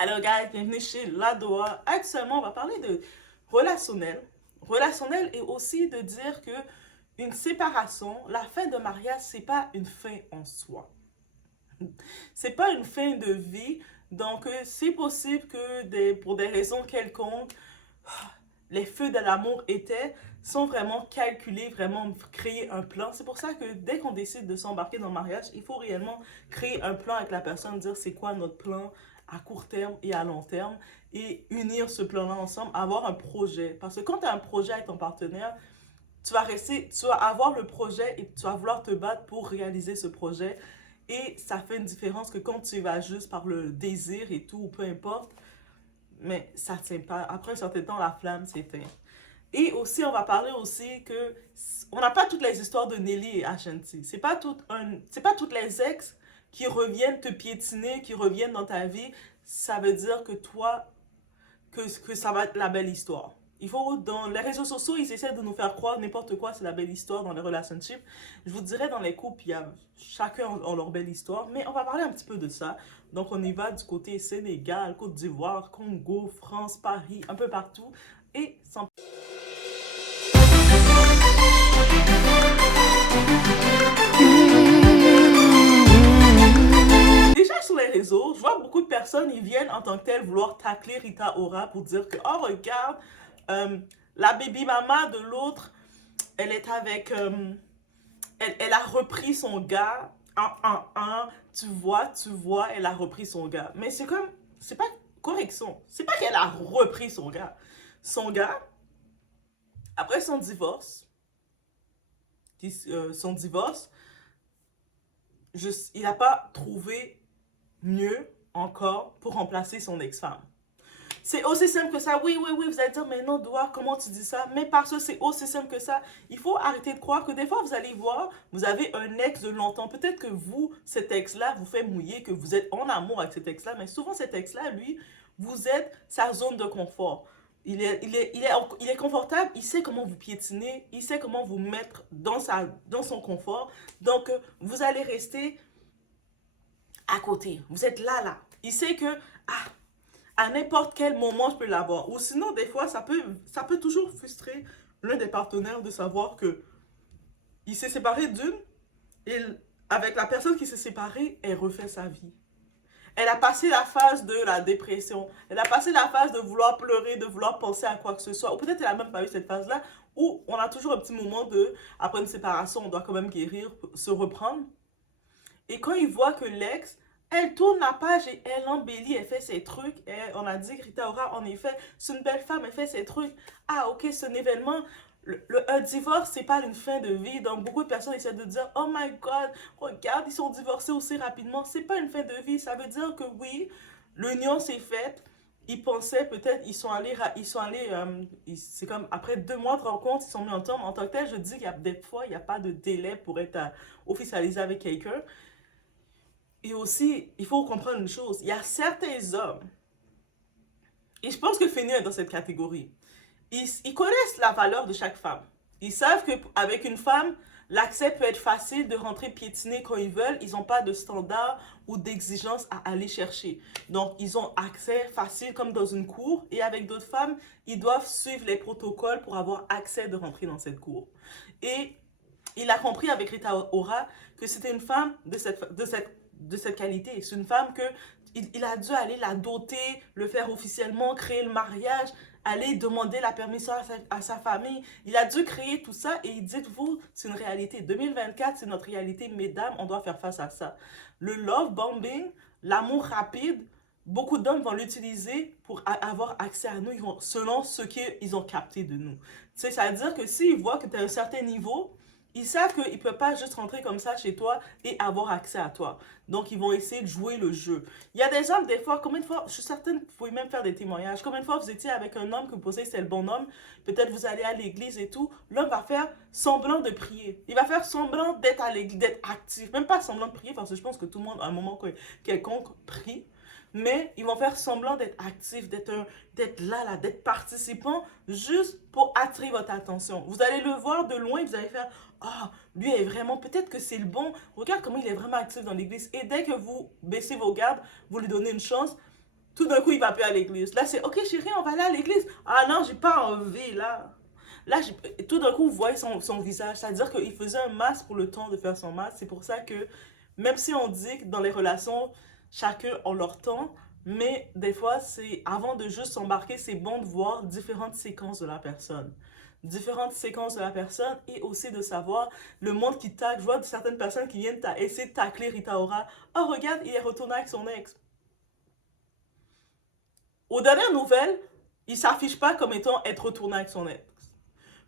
Alors, guys, bienvenue chez Ladoa. Actuellement, on va parler de relationnel. Relationnel et aussi de dire que une séparation, la fin de mariage, c'est pas une fin en soi. C'est pas une fin de vie. Donc, c'est possible que pour des raisons quelconques, les feux de l'amour étaient, sont vraiment calculés, vraiment créer un plan. C'est pour ça que dès qu'on décide de s'embarquer dans le mariage, il faut réellement créer un plan avec la personne, dire c'est quoi notre plan à court terme et à long terme et unir ce plan-là ensemble, avoir un projet. Parce que quand tu as un projet avec ton partenaire, tu vas avoir le projet et tu vas vouloir te battre pour réaliser ce projet. Et ça fait une différence que quand tu vas juste par le désir et tout, peu importe, mais ça ne tient pas. Après un certain temps, la flamme s'éteint. Et aussi, on va parler aussi que on n'a pas toutes les histoires de Nelly et Ashanti. C'est pas toutes les ex qui reviennent te piétiner, qui reviennent dans ta vie. Ça veut dire que toi, que ça va être la belle histoire. Il faut, dans les réseaux sociaux, ils essaient de nous faire croire n'importe quoi, c'est la belle histoire dans les relationships. Je vous dirais, dans les couples, il y a chacun a leur belle histoire, mais on va parler un petit peu de ça. Donc, on y va du côté Sénégal, Côte d'Ivoire, Congo, France, Paris, un peu partout. Et sans déjà sur les réseaux, je vois beaucoup de personnes, ils viennent en tant que telles vouloir tacler Rita Ora pour dire que, oh regarde, la baby mama de l'autre, elle est avec, elle a repris son gars, tu vois, elle a repris son gars. Mais c'est comme, c'est pas correction, c'est pas qu'elle a repris son gars. Son gars, après son divorce, il n'a pas trouvé mieux encore pour remplacer son ex-femme. C'est aussi simple que ça. Oui, oui, oui, vous allez dire, mais non, Doua, comment tu dis ça? Mais parce que c'est aussi simple que ça. Il faut arrêter de croire que des fois, vous allez voir, vous avez un ex de longtemps. Peut-être que vous, cet ex-là, vous fait mouiller, que vous êtes en amour avec cet ex-là, mais souvent, cet ex-là, lui, vous êtes sa zone de confort. Il est confortable, il sait comment vous piétiner, il sait comment vous mettre dans son confort. Donc, vous allez rester à côté. Vous êtes là. Il sait que, à n'importe quel moment, je peux l'avoir. Ou sinon, des fois, ça peut toujours frustrer l'un des partenaires de savoir que il s'est séparé d'une et avec la personne qui s'est séparée, elle refait sa vie. Elle a passé la phase de la dépression. Elle a passé la phase de vouloir pleurer, de vouloir penser à quoi que ce soit. Ou peut-être elle n'a même pas eu cette phase-là, où on a toujours un petit moment de, après une séparation, on doit quand même guérir, se reprendre. Et quand il voit que l'ex, elle tourne la page et elle embellit, elle fait ses trucs. Et on a dit que Rita Ora, en effet, c'est une belle femme, elle fait ses trucs. Ah, ok, c'est un événement. Un divorce, c'est pas une fin de vie. Donc, beaucoup de personnes essaient de dire, oh my God, regarde, ils sont divorcés aussi rapidement. C'est pas une fin de vie. Ça veut dire que oui, l'union s'est faite. Ils pensaient peut-être, c'est comme après 2 mois de rencontre, ils sont mis ensemble. En tant que tel, je dis qu'il y a des fois, il n'y a pas de délai pour être officialisé avec quelqu'un. Et aussi, il faut comprendre une chose, il y a certains hommes, et je pense que Fénia est dans cette catégorie, ils connaissent la valeur de chaque femme. Ils savent qu'avec une femme, l'accès peut être facile de rentrer piétiner quand ils veulent. Ils n'ont pas de standard ou d'exigence à aller chercher. Donc, ils ont accès facile comme dans une cour. Et avec d'autres femmes, ils doivent suivre les protocoles pour avoir accès de rentrer dans cette cour. Et il a compris avec Rita Ora que c'était une femme de cette qualité. C'est une femme que il a dû aller la doter, le faire officiellement, créer le mariage, aller demander la permission à sa famille. Il a dû créer tout ça et dites-vous, c'est une réalité. 2024, c'est notre réalité, mesdames, on doit faire face à ça. Le love bombing, l'amour rapide, beaucoup d'hommes vont l'utiliser pour avoir accès à nous selon ce qu'ils ont capté de nous. C'est-à-dire que s'ils voient que tu as un certain niveau, ils savent qu'ils ne peuvent pas juste rentrer comme ça chez toi et avoir accès à toi. Donc, ils vont essayer de jouer le jeu. Il y a des hommes, des fois, combien de fois, je suis certaine que vous pouvez même faire des témoignages, combien de fois vous étiez avec un homme que vous pensez que c'est le bon homme, peut-être vous allez à l'église et tout, l'homme va faire semblant de prier. Il va faire semblant d'être à l'église, d'être actif. Même pas semblant de prier, parce que je pense que tout le monde, à un moment quelconque, prie. Mais ils vont faire semblant d'être actifs, d'être là, d'être participants, juste pour attirer votre attention. Vous allez le voir de loin et vous allez faire, ah, oh, lui est vraiment, peut-être que c'est le bon. Regarde comment il est vraiment actif dans l'église. Et dès que vous baissez vos gardes, vous lui donnez une chance, Tout d'un coup, il va plus à l'église. Là, c'est, ok chérie, on va aller à l'église. Ah non, j'ai pas envie, là. Là, tout d'un coup, vous voyez son visage. C'est-à-dire qu'il faisait un masque pour le temps de faire son masque. C'est pour ça que, même si on dit que dans les relations, chacun a leur temps, mais des fois, c'est avant de juste s'embarquer, c'est bon de voir différentes séquences de la personne. Différentes séquences de la personne et aussi de savoir le monde qui tacle. Je vois certaines personnes qui viennent essayer de tacler Rita Ora. Oh, regarde, il est retourné avec son ex. Aux dernières nouvelles, il s'affiche pas comme étant être retourné avec son ex.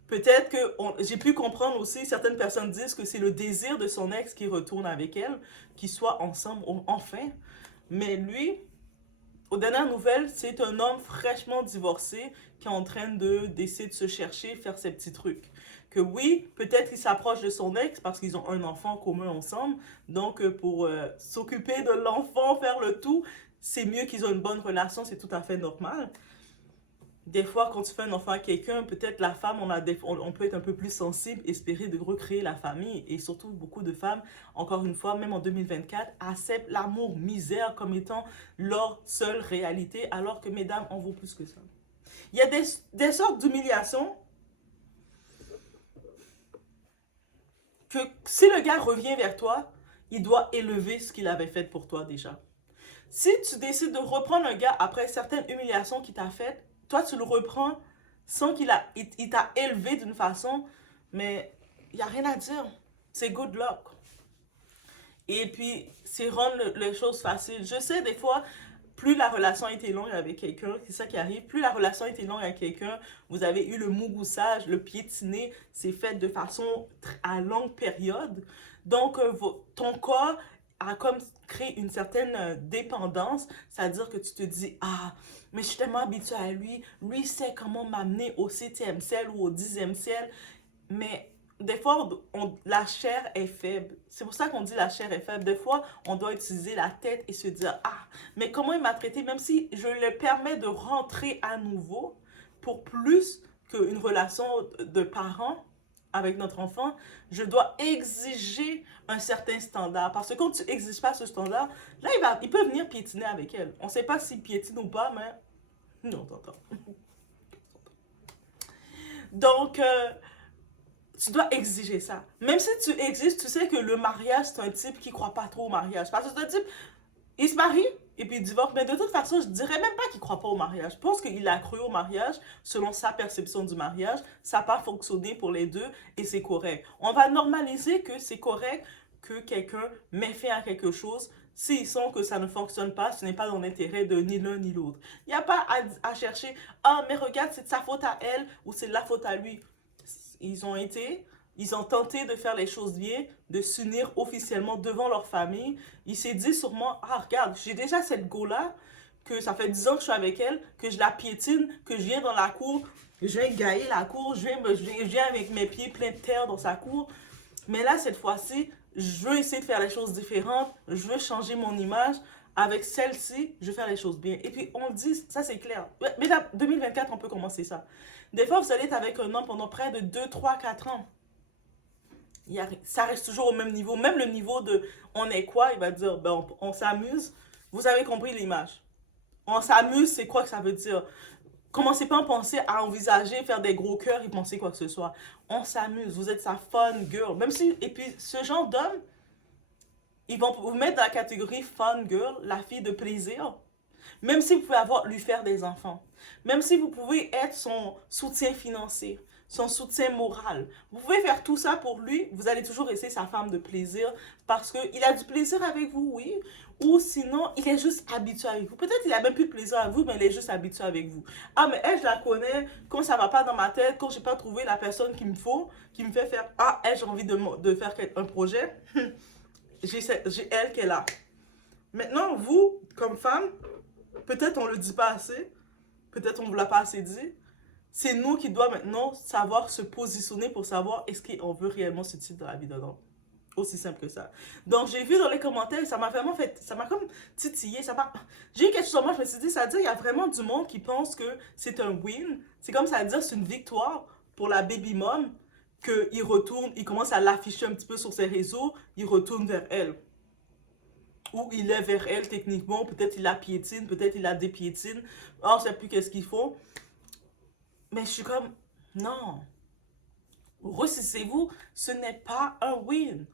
Peut-être que j'ai pu comprendre aussi, certaines personnes disent que c'est le désir de son ex qui retourne avec elle, qu'ils soient ensemble enfin. Mais lui, aux dernières nouvelles, c'est un homme fraîchement divorcé qui est en train d'essayer de se chercher, faire ses petits trucs. Que oui, peut-être qu'il s'approche de son ex parce qu'ils ont un enfant commun ensemble. Donc, pour s'occuper de l'enfant, faire le tout, c'est mieux qu'ils ont une bonne relation, c'est tout à fait normal. Des fois, quand tu fais un enfant à quelqu'un, peut-être la femme, on peut être un peu plus sensible, espérer de recréer la famille. Et surtout, beaucoup de femmes, encore une fois, même en 2024, acceptent l'amour misère comme étant leur seule réalité, alors que, mesdames, on vaut plus que ça. Il y a des sortes d'humiliation que si le gars revient vers toi, il doit élever ce qu'il avait fait pour toi déjà. Si tu décides de reprendre un gars après certaines humiliations qu'il t'a faites, toi tu le reprends sans il t'a élevé d'une façon, mais il n'y a rien à dire. C'est good luck. Et puis, c'est rendre les choses faciles. Je sais, des fois, plus la relation a été longue avec quelqu'un, c'est ça qui arrive, plus la relation a été longue avec quelqu'un, vous avez eu le mougoussage, le piétiné, c'est fait de façon à longue période. Donc, ton corps a comme créé une certaine dépendance, c'est-à-dire que tu te dis, ah, mais je suis tellement habituée à lui, lui sait comment m'amener au 7e ciel ou au 10e ciel, mais des fois, la chair est faible. C'est pour ça qu'on dit la chair est faible. Des fois, on doit utiliser la tête et se dire, ah, mais comment il m'a traité, même si je le permets de rentrer à nouveau pour plus qu'une relation de parents avec notre enfant, je dois exiger un certain standard. Parce que quand tu n'exiges pas ce standard, là, il peut venir piétiner avec elle. On ne sait pas s'il piétine ou pas, mais non, t'entends. Donc, tu dois exiger ça. Même si tu exiges, tu sais que le mariage, c'est un type qui croit pas trop au mariage. Parce que c'est un type, il se marie et puis il divorce. Mais de toute façon, je dirais même pas qu'il croit pas au mariage. Je pense qu'il a cru au mariage selon sa perception du mariage. Ça n'a pas fonctionné pour les deux et c'est correct. On va normaliser que c'est correct que quelqu'un met fin à quelque chose. S'ils sentent que ça ne fonctionne pas, ce n'est pas dans l'intérêt de ni l'un ni l'autre. Il n'y a pas à chercher, ah, mais regarde, c'est de sa faute à elle ou c'est de la faute à lui. Ils ont tenté de faire les choses bien, de s'unir officiellement devant leur famille. Il s'est dit sûrement, ah regarde, j'ai déjà cette go-là, que ça fait 10 ans que je suis avec elle, que je la piétine, que je viens dans la cour, je viens gailler la cour, je viens avec mes pieds pleins de terre dans sa cour. Mais là, cette fois-ci, je veux essayer de faire les choses différentes, je veux changer mon image. Avec celle-ci, je vais faire les choses bien. Et puis, on dit, ça c'est clair. Mais là, 2024, on peut commencer ça. Des fois, vous allez être avec un homme pendant près de 2, 3, 4 ans. Ça reste toujours au même niveau. Même le niveau de on est quoi, il va dire, ben, on s'amuse. Vous avez compris l'image. On s'amuse, c'est quoi que ça veut dire? Commencez pas à penser à envisager, faire des gros cœurs et penser quoi que ce soit. On s'amuse, vous êtes sa fun girl. Même si, et puis, ce genre d'homme, ils vont vous mettre dans la catégorie fun girl, la fille de plaisir. Même si vous pouvez lui faire des enfants. Même si vous pouvez être son soutien financier, son soutien moral. Vous pouvez faire tout ça pour lui. Vous allez toujours rester sa femme de plaisir parce qu'il a du plaisir avec vous, oui. Ou sinon, il est juste habitué avec vous. Peut-être qu'il a même plus de plaisir avec vous, mais il est juste habitué avec vous. Ah, mais elle, je la connais. Quand ça va pas dans ma tête, quand j'ai pas trouvé la personne qu'il me faut, qui me fait faire, ah, elle, j'ai envie de faire un projet. J'ai elle qui est là. Maintenant, vous, comme femme, peut-être on ne le dit pas assez, peut-être on ne vous l'a pas assez dit. C'est nous qui doit maintenant savoir se positionner pour savoir est-ce qu'on veut réellement ce type de la vie d'un homme. Aussi simple que ça. Donc, j'ai vu dans les commentaires, ça m'a vraiment fait, ça m'a comme titillé, j'ai eu quelque chose en moi, je me suis dit, ça veut dire, il y a vraiment du monde qui pense que c'est un win. C'est comme ça veut dire, c'est une victoire pour la baby mom, qu'il retourne, il commence à l'afficher un petit peu sur ses réseaux, il retourne vers elle. ou il est vers elle techniquement, peut-être il la piétine, peut-être il la dépiétine, on ne sait plus qu'est-ce qu'il faut. Mais je suis comme, non, ressaisissez-vous, ce n'est pas un win.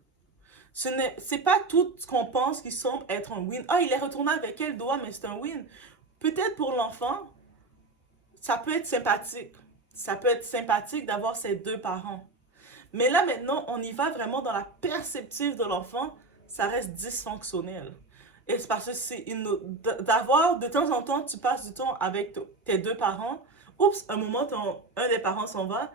C'est pas tout ce qu'on pense qui semble être un win. Ah, il est retourné avec elle, doigt, mais c'est un win. Peut-être pour l'enfant, ça peut être sympathique. Ça peut être sympathique d'avoir ses deux parents. Mais là, maintenant, on y va vraiment dans la perspective de l'enfant, ça reste dysfonctionnel. Et c'est parce que c'est d'avoir, de temps en temps, tu passes du temps avec tes deux parents. Oups, un moment, un des parents s'en va.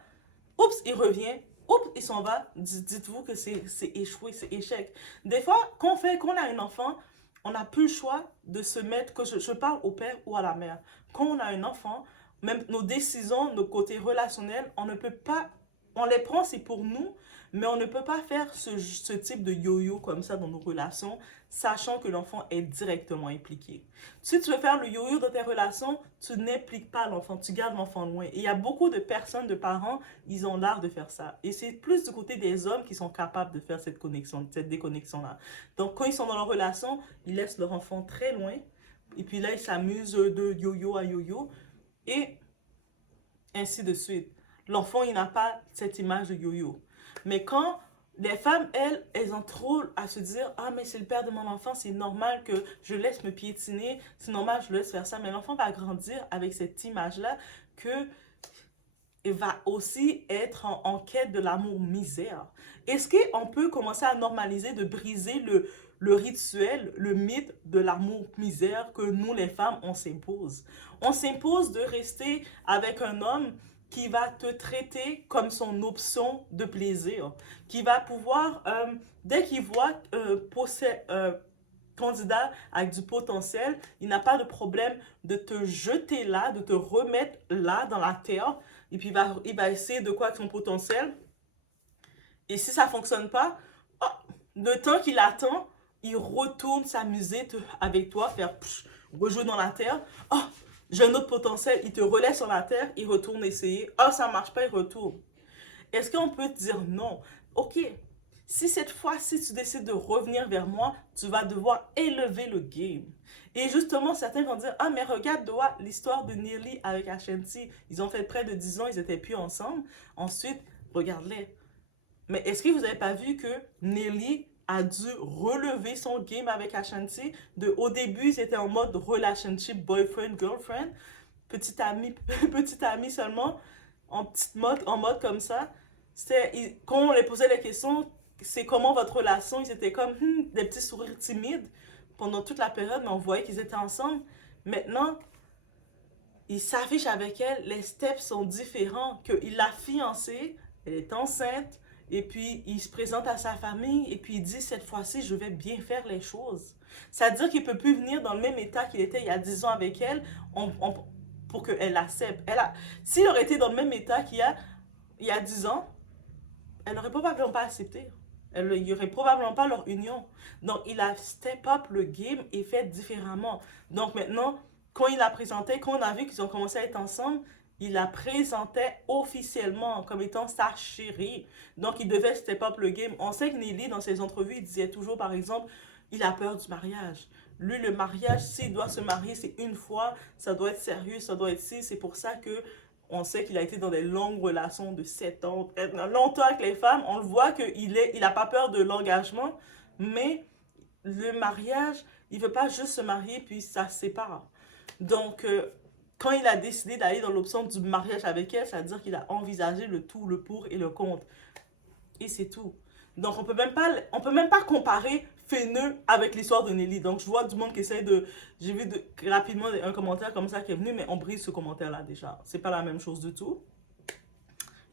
Oups, il revient. Oups, il s'en va. Dites-vous que c'est échoué, c'est échec. Des fois, quand on a un enfant, on n'a plus le choix de se mettre, que je parle au père ou à la mère. Quand on a un enfant, même nos décisions, nos côtés relationnels, on ne peut pas, on les prend, c'est pour nous, mais on ne peut pas faire ce type de yo-yo comme ça dans nos relations, sachant que l'enfant est directement impliqué. Si tu veux faire le yo-yo dans tes relations, tu n'impliques pas l'enfant, tu gardes l'enfant loin. Et il y a beaucoup de personnes, de parents, ils ont l'art de faire ça. Et c'est plus du côté des hommes qui sont capables de faire cette connexion, cette déconnexion-là. Donc, quand ils sont dans leur relation, ils laissent leur enfant très loin. Et puis là, ils s'amusent de yo-yo à yo-yo. Et ainsi de suite. L'enfant, il n'a pas cette image de yo-yo. Mais quand les femmes, elles ont trop à se dire, ah, mais c'est le père de mon enfant, c'est normal que je laisse me piétiner, c'est normal que je laisse faire ça. Mais l'enfant va grandir avec cette image-là que il va aussi être en quête de l'amour misère. Est-ce qu'on peut commencer à normaliser, de briser le rituel, le mythe de l'amour misère que nous, les femmes, on s'impose? On s'impose de rester avec un homme qui va te traiter comme son option de plaisir, qui va pouvoir, dès qu'il voit candidat avec du potentiel, il n'a pas de problème de te jeter là, de te remettre là dans la terre, et puis il va essayer de quoi avec son potentiel. Et si ça ne fonctionne pas, oh, le temps qu'il attend, il retourne s'amuser avec toi, faire psh, rejouer dans la terre. Oh, j'ai un autre potentiel, il te relaisse sur la terre, il retourne essayer. Oh, ça ne marche pas, il retourne. Est-ce qu'on peut te dire non? Ok, si cette fois-ci tu décides de revenir vers moi, tu vas devoir élever le game. Et justement, certains vont dire, ah mais regarde l'histoire de Nelly avec Ashanti. Ils ont fait près de 10 ans, ils n'étaient plus ensemble. Ensuite, regarde-les. Mais est-ce que vous n'avez pas vu que Nelly a dû relever son game avec Ashanti? Au début, c'était en mode relationship boyfriend-girlfriend. Petite amie, petite amie seulement, en mode comme ça. Quand on les posait les questions, c'est comment votre relation, ils étaient comme des petits sourires timides pendant toute la période, mais on voyait qu'ils étaient ensemble. Maintenant, il s'affiche avec elle, les steps sont différents, qu'il l'a fiancée, elle est enceinte, et puis il se présente à sa famille, et puis il dit cette fois-ci, je vais bien faire les choses. C'est-à-dire qu'il ne peut plus venir dans le même état qu'il était il y a 10 ans avec elle pour qu'elle l'accepte. S'il aurait été dans le même état qu'il y a 10 ans, elle n'aurait probablement pas accepté. Il n'y aurait probablement pas leur union. Donc, il a step up le game et fait différemment. Donc, maintenant, quand il l'a présenté, quand on a vu qu'ils ont commencé à être ensemble, il la présentait officiellement comme étant sa chérie. Donc, il devait step up le game. On sait que Nelly, dans ses entrevues, il disait toujours, par exemple, il a peur du mariage. Lui, le mariage, s'il doit se marier, c'est une fois, ça doit être sérieux, ça doit être si. C'est pour ça que on sait qu'il a été dans des longues relations de 7 ans, longtemps avec les femmes. On le voit qu'il n'a pas peur de l'engagement, mais le mariage, il ne veut pas juste se marier puis ça se sépare. Donc, quand il a décidé d'aller dans l'option du mariage avec elle, ça veut dire qu'il a envisagé le tout, le pour et le contre. Et c'est tout. Donc, on peut même pas comparer Feneux avec l'histoire de Nelly. Donc, je vois du monde qui essaie de... J'ai vu rapidement un commentaire comme ça qui est venu, mais on brise ce commentaire-là déjà. C'est pas la même chose du tout.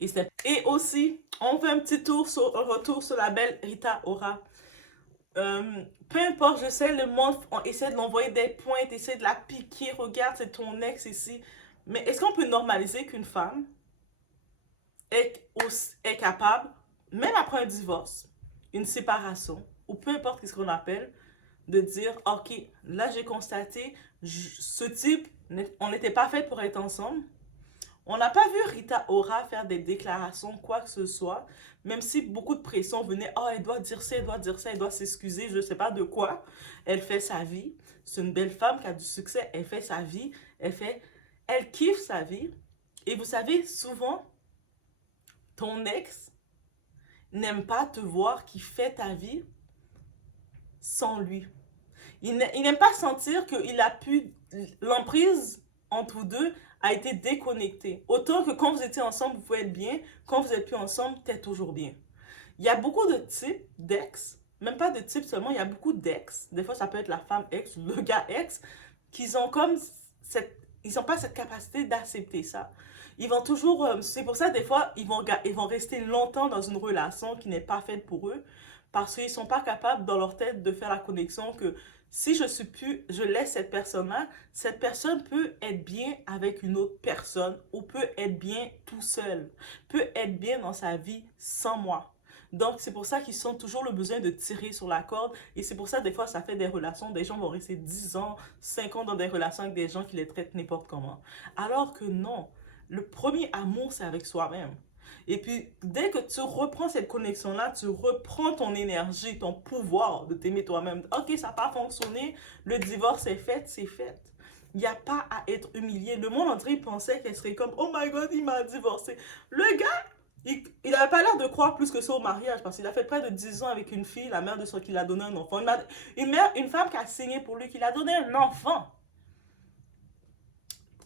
Et aussi, on fait un retour sur la belle Rita Ora. Peu importe, je sais, le monde, on essaie de l'envoyer des pointes, essaie de la piquer, regarde, c'est ton ex ici. Mais est-ce qu'on peut normaliser qu'une femme est capable, même après un divorce, une séparation, ou peu importe ce qu'on appelle, de dire, ok, là j'ai constaté, ce type, on n'était pas fait pour être ensemble, On n'a pas vu Rita Ora faire des déclarations, quoi que ce soit, même si beaucoup de pression venait, oh, elle doit dire ça, elle doit dire ça, elle doit s'excuser, je ne sais pas de quoi. Elle fait sa vie. C'est une belle femme qui a du succès, elle fait sa vie, elle kiffe sa vie. Et vous savez, souvent, ton ex n'aime pas te voir qui fait ta vie sans lui. Il n'aime pas sentir qu'il a pu, l'emprise entre vous deux a été déconnectée. Autant que quand vous étiez ensemble, vous pouvez être bien, quand vous n'êtes plus ensemble, t'es toujours bien. Il y a beaucoup de types d'ex, même pas de types seulement, il y a beaucoup d'ex. Des fois, ça peut être la femme ex ou le gars ex, qui ont comme ils n'ont pas cette capacité d'accepter ça. Ils vont toujours, c'est pour ça des fois, ils vont rester longtemps dans une relation qui n'est pas faite pour eux, parce qu'ils ne sont pas capables dans leur tête de faire la connexion que si je suis plus, je laisse cette personne-là, cette personne peut être bien avec une autre personne ou peut être bien tout seul, peut être bien dans sa vie sans moi. Donc, c'est pour ça qu'ils sont toujours le besoin de tirer sur la corde. Et c'est pour ça, des fois, ça fait des relations. Des gens vont rester 10 ans, 5 ans dans des relations avec des gens qui les traitent n'importe comment. Alors que non, le premier amour, c'est avec soi-même. Et puis, dès que tu reprends cette connexion-là, tu reprends ton énergie, ton pouvoir de t'aimer toi-même. Ok, ça n'a pas fonctionné, le divorce est fait, c'est fait. Il n'y a pas à être humilié. Le monde entier pensait qu'elle serait comme, oh my god, il m'a divorcé. Le gars, il n'avait pas l'air de croire plus que ça au mariage parce qu'il a fait près de 10 ans avec une fille, la mère de son qui l'a donné un enfant. Une femme qui a signé pour lui, qui l'a donné un enfant.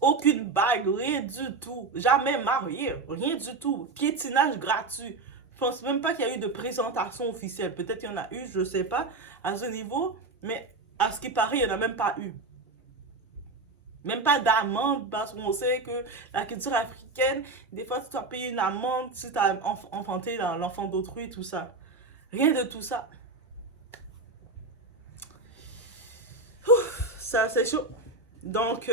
Aucune bague, rien du tout. Jamais marié, rien du tout. Piétinage gratuit. Je pense même pas qu'il y a eu de présentation officielle. Peut-être qu'il y en a eu, je ne sais pas, à ce niveau. Mais à ce qui paraît, il n'y en a même pas eu. Même pas d'amende, parce qu'on sait que la culture africaine, des fois, tu dois payer une amende si tu as enfanté l'enfant d'autrui, tout ça. Rien de tout ça. Ouf, ça, c'est chaud. Donc,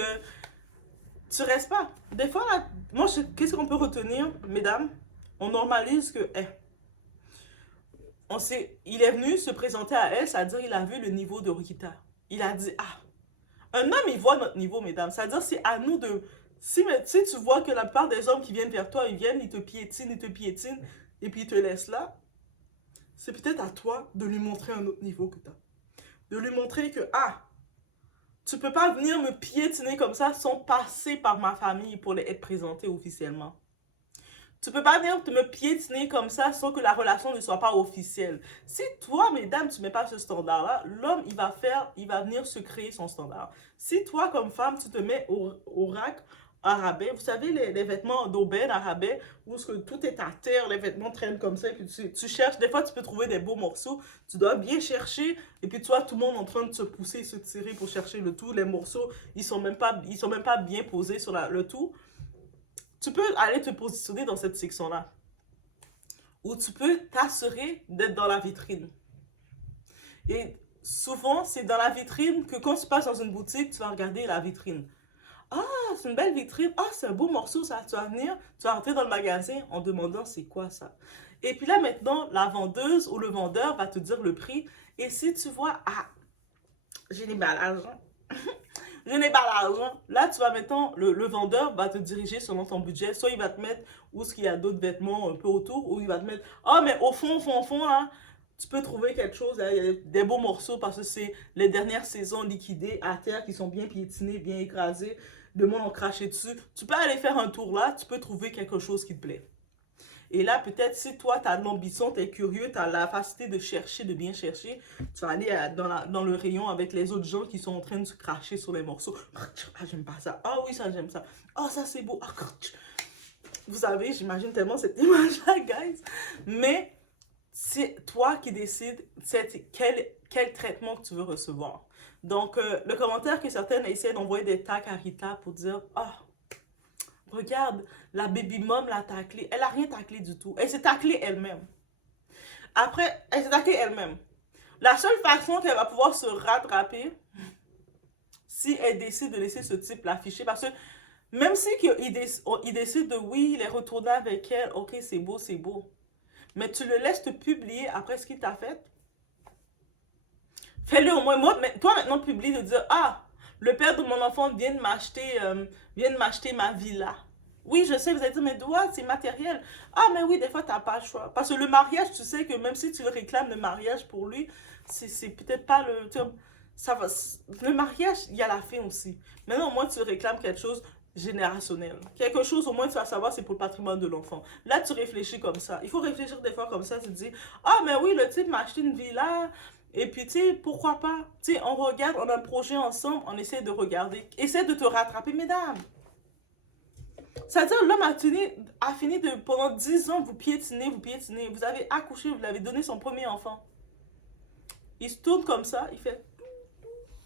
tu restes pas. Des fois, là, moi, qu'est-ce qu'on peut retenir, mesdames? On normalise que, il est venu se présenter à elle, c'est-à-dire il a vu le niveau de Rita. Il a dit, ah, un homme, il voit notre niveau, mesdames. C'est-à-dire, c'est à nous de... Si tu vois que la plupart des hommes qui viennent vers toi, ils te piétinent, et puis ils te laissent là, c'est peut-être à toi de lui montrer un autre niveau que tu as. De lui montrer que, ah, tu peux pas venir me piétiner comme ça sans passer par ma famille pour être présenté officiellement. Tu peux pas venir me piétiner comme ça sans que la relation ne soit pas officielle. Si toi, mesdames, tu mets pas ce standard-là, l'homme, il va venir se créer son standard. Si toi, comme femme, tu te mets au rack à rabais, vous savez, les vêtements d'aubaine à rabais, où tout est à terre, les vêtements traînent comme ça, et puis tu cherches, des fois, tu peux trouver des beaux morceaux, tu dois bien chercher, et puis tu vois, tout le monde en train de se pousser, se tirer pour chercher le tout, les morceaux, ils sont même pas bien posés sur le tout. Tu peux aller te positionner dans cette section-là. Ou tu peux t'assurer d'être dans la vitrine. Et souvent, c'est dans la vitrine que quand tu passes dans une boutique, tu vas regarder la vitrine. Ah, c'est une belle vitrine. Ah, c'est un beau morceau, ça. Tu vas venir, tu vas rentrer dans le magasin en demandant c'est quoi ça. Et puis là, maintenant, la vendeuse ou le vendeur va te dire le prix. Et si tu vois, ah, j'ai des mal l'argent. Je n'ai pas l'argent. Là, tu vas maintenant, le vendeur va te diriger selon ton budget. Soit il va te mettre où est-ce qu'il y a d'autres vêtements un peu autour, ou il va te mettre, ah, mais au fond, là, tu peux trouver quelque chose, là, il y a des beaux morceaux parce que c'est les dernières saisons liquidées à terre qui sont bien piétinées, bien écrasées. Le monde a craché dessus. Tu peux aller faire un tour là, tu peux trouver quelque chose qui te plaît. Et là, peut-être, si toi, tu as de l'ambition, tu es curieux, tu as la facilité de chercher, de bien chercher, tu vas aller dans le rayon avec les autres gens qui sont en train de se cracher sur les morceaux. Ah, j'aime pas ça. Ah oui, ça, j'aime ça. Ah, ça, c'est beau. Ah, vous savez, j'imagine tellement cette image-là, guys. Mais c'est toi qui décides quel traitement que tu veux recevoir. Donc, le commentaire que certaines essaient d'envoyer des tacs à Rita pour dire, ah, regarde, la baby mom l'a taclée. Elle n'a rien taclé du tout. Elle s'est taclée elle-même. Après, elle s'est taclée elle-même. La seule façon qu'elle va pouvoir se rattraper, si elle décide de laisser ce type l'afficher, parce que même si il décide de, oui, il est retourné avec elle, ok, c'est beau, c'est beau. Mais tu le laisses te publier après ce qu'il t'a fait. Fais-le au moins. Toi, maintenant, publie de dire, ah, le père de mon enfant vient de m'acheter ma villa. Oui, je sais, vous allez dire, mais doigt, c'est matériel. Ah, mais oui, des fois, tu n'as pas le choix. Parce que le mariage, tu sais que même si tu le réclames, le mariage pour lui, c'est peut-être pas le... Ça va, le mariage, il y a la fin aussi. Maintenant, au moins, tu réclames quelque chose générationnel. Quelque chose, au moins, tu vas savoir, c'est pour le patrimoine de l'enfant. Là, tu réfléchis comme ça. Il faut réfléchir des fois comme ça, tu te dis, ah, mais oui, le type m'a acheté une villa, et puis, tu sais, pourquoi pas? Tu sais, on regarde, on a un projet ensemble, on essaie de regarder. Essaie de te rattraper, mesdames. C'est-à-dire, l'homme a fini de, pendant 10 ans, vous piétiner, vous piétiner. Vous avez accouché, vous l'avez donné son premier enfant. Il se tourne comme ça, il fait,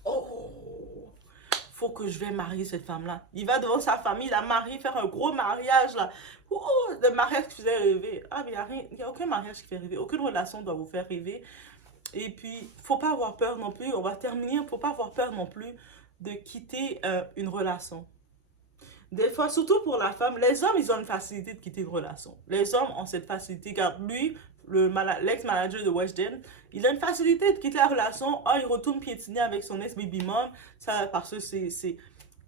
oh, faut que je vais marier cette femme-là. Il va devant sa famille, la marier, faire un gros mariage, là. Oh, le mariage qui faisait rêver. Ah, mais il n'y a aucun mariage qui fait rêver. Aucune relation doit vous faire rêver. Et puis, faut pas avoir peur non plus. On va terminer. Faut pas avoir peur non plus de quitter une relation. Des fois, surtout pour la femme, les hommes, ils ont une facilité de quitter une relation. Les hommes ont cette facilité, car lui, l'ex-manager de Weshden, il a une facilité de quitter la relation. Ah, il retourne piétiner avec son ex-baby mom, ça, parce que c'est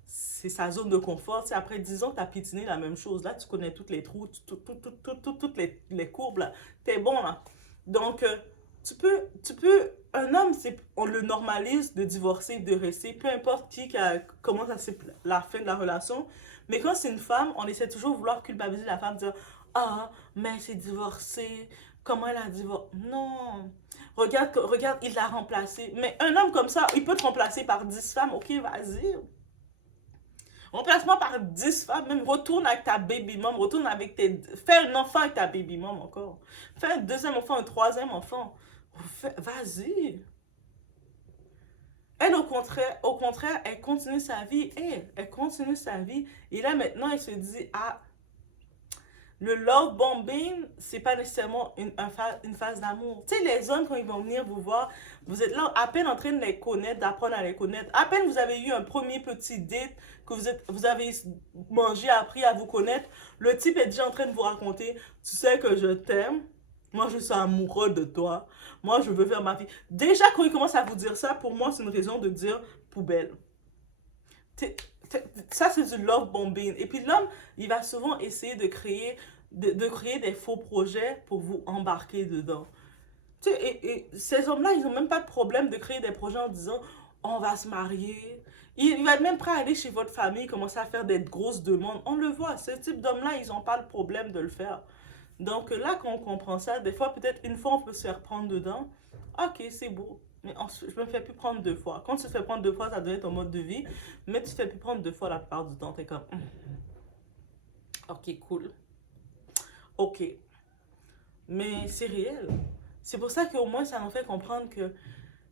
sa zone de confort. C'est après 10 ans que tu as piétiné la même chose. Là, tu connais toutes les trous, toutes les courbes. Là. T'es bon, là. Donc, un homme, on le normalise de divorcer, de rester, peu importe comment ça c'est la fin de la relation. Mais quand c'est une femme, on essaie toujours de vouloir culpabiliser la femme, dire, ah, mais elle s'est divorcée, comment elle a divorcé? Non. Regarde, il l'a remplacée. Mais un homme comme ça, il peut te remplacer par 10 femmes. Ok, vas-y. Remplace-moi par 10 femmes. Même retourne avec ta baby mom. Retourne avec tes. Fais un enfant avec ta baby mom encore. Fais un deuxième enfant, un troisième enfant. Vas-y. Elle, au contraire, elle continue sa vie. Elle continue sa vie. Et là, maintenant, elle se dit, ah, le love bombing, c'est pas nécessairement une phase d'amour. Tu sais, les hommes, quand ils vont venir vous voir, vous êtes là à peine en train de les connaître, d'apprendre à les connaître. À peine vous avez eu un premier petit date, que vous avez mangé, appris à vous connaître, le type est déjà en train de vous raconter, tu sais que je t'aime, moi je suis amoureux de toi, moi je veux faire ma vie. Déjà, quand il commence à vous dire ça, pour moi, c'est une raison de dire poubelle. Ça, c'est du love bombing. Et puis l'homme, il va souvent essayer de créer des faux projets pour vous embarquer dedans. Tu sais, et ces hommes-là, ils n'ont même pas de problème de créer des projets en disant on va se marier. Il va être même prêt à aller chez votre famille, commencer à faire des grosses demandes. On le voit, ce type d'hommes-là, ils n'ont pas le problème de le faire. Donc là, quand on comprend ça, des fois, peut-être une fois, on peut se faire prendre dedans. Ok, c'est beau. Mais je me fais plus prendre 2 fois. Quand tu te fais prendre 2 fois, ça devient ton mode de vie. Mais tu te fais plus prendre 2 fois la plupart du temps. T'es comme, ok, cool. Ok. Mais c'est réel. C'est pour ça qu'au moins, ça nous fait comprendre que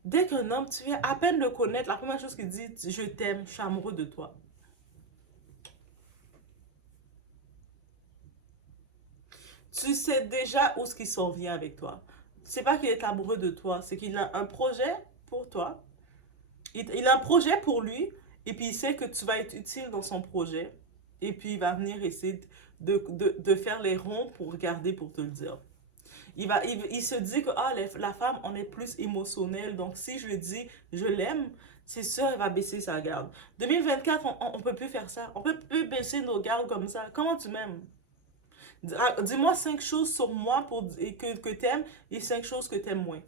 dès qu'un homme, tu viens à peine le connaître, la première chose qu'il dit, je t'aime, je suis amoureux de toi. Tu sais déjà où ce qui s'en vient avec toi. C'est pas qu'il est amoureux de toi, c'est qu'il a un projet pour toi. Il a un projet pour lui, et puis il sait que tu vas être utile dans son projet. Et puis il va venir essayer de faire les ronds pour regarder, pour te le dire. Il se dit que ah, la femme, on est plus émotionnel. Donc si je lui dis je l'aime, c'est sûr, elle va baisser sa garde. 2024, on peut plus faire ça. On peut plus baisser nos gardes comme ça. Comment tu m'aimes? Dis-moi 5 choses sur moi que t'aimes et 5 choses que t'aimes moins.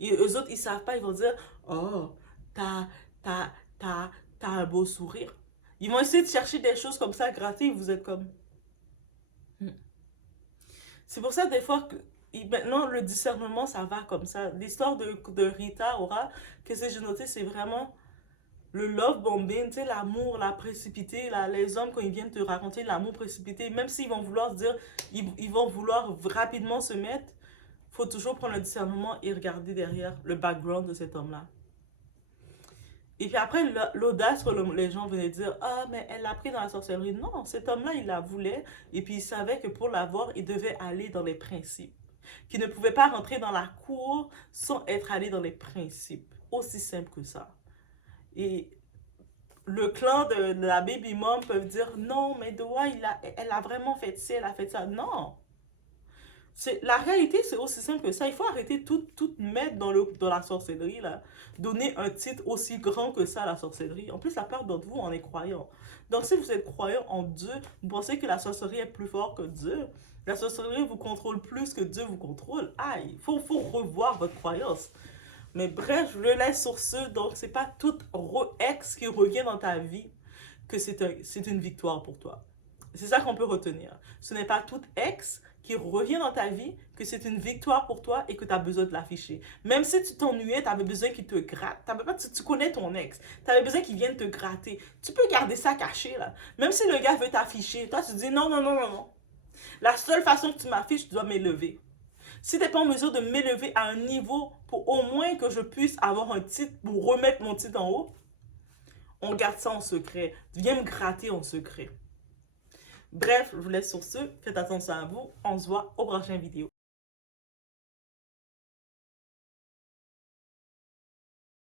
Et eux autres, ils savent pas, ils vont dire, oh, t'as, t'as, t'as un beau sourire. Ils vont essayer de chercher des choses comme ça gratuites, vous êtes comme. Hmm. C'est pour ça, des fois, maintenant, le discernement, ça va comme ça. L'histoire de Rita Ora, qu'est-ce que j'ai noté, c'est vraiment le love bombing, tu sais, l'amour, la précipité, là, les hommes, quand ils viennent te raconter l'amour précipité, même s'ils vont vouloir se dire, ils vont vouloir rapidement se mettre, faut toujours prendre le discernement et regarder derrière le background de cet homme-là. Et puis après, l'audace, les gens venaient dire, ah, mais elle l'a pris dans la sorcellerie. Non, cet homme-là, il la voulait. Et puis il savait que pour l'avoir, il devait aller dans les principes. Qu'il ne pouvait pas rentrer dans la cour sans être allé dans les principes. Aussi simple que ça. Et le clan de la baby mom peuvent dire, non, mais Doa, elle a vraiment fait ci, elle a fait ça. Non. La réalité, c'est aussi simple que ça. Il faut arrêter tout mettre dans la sorcellerie, là. Donner un titre aussi grand que ça à la sorcellerie. En plus, la plupart d'entre vous en est croyant. Donc, si vous êtes croyant en Dieu, vous pensez que la sorcellerie est plus forte que Dieu. La sorcellerie vous contrôle plus que Dieu vous contrôle. Aïe, faut revoir votre croyance. Mais bref, je le laisse sur ce. Donc, c'est pas tout ex qui revient dans ta vie que c'est une victoire pour toi. C'est ça qu'on peut retenir. Ce n'est pas tout ex qui revient dans ta vie que c'est une victoire pour toi et que tu as besoin de l'afficher. Même si tu t'ennuyais, tu avais besoin qu'il te gratte. Tu connais ton ex. Tu avais besoin qu'il vienne te gratter. Tu peux garder ça caché, là. Même si le gars veut t'afficher, toi, tu dis non, non, non, non, non. La seule façon que tu m'affiches, tu dois m'élever. Si tu n'es pas en mesure de m'élever à un niveau pour au moins que je puisse avoir un titre, pour remettre mon titre en haut, on garde ça en secret. Viens me gratter en secret. Bref, je vous laisse sur ce. Faites attention à vous. On se voit au prochain vidéo.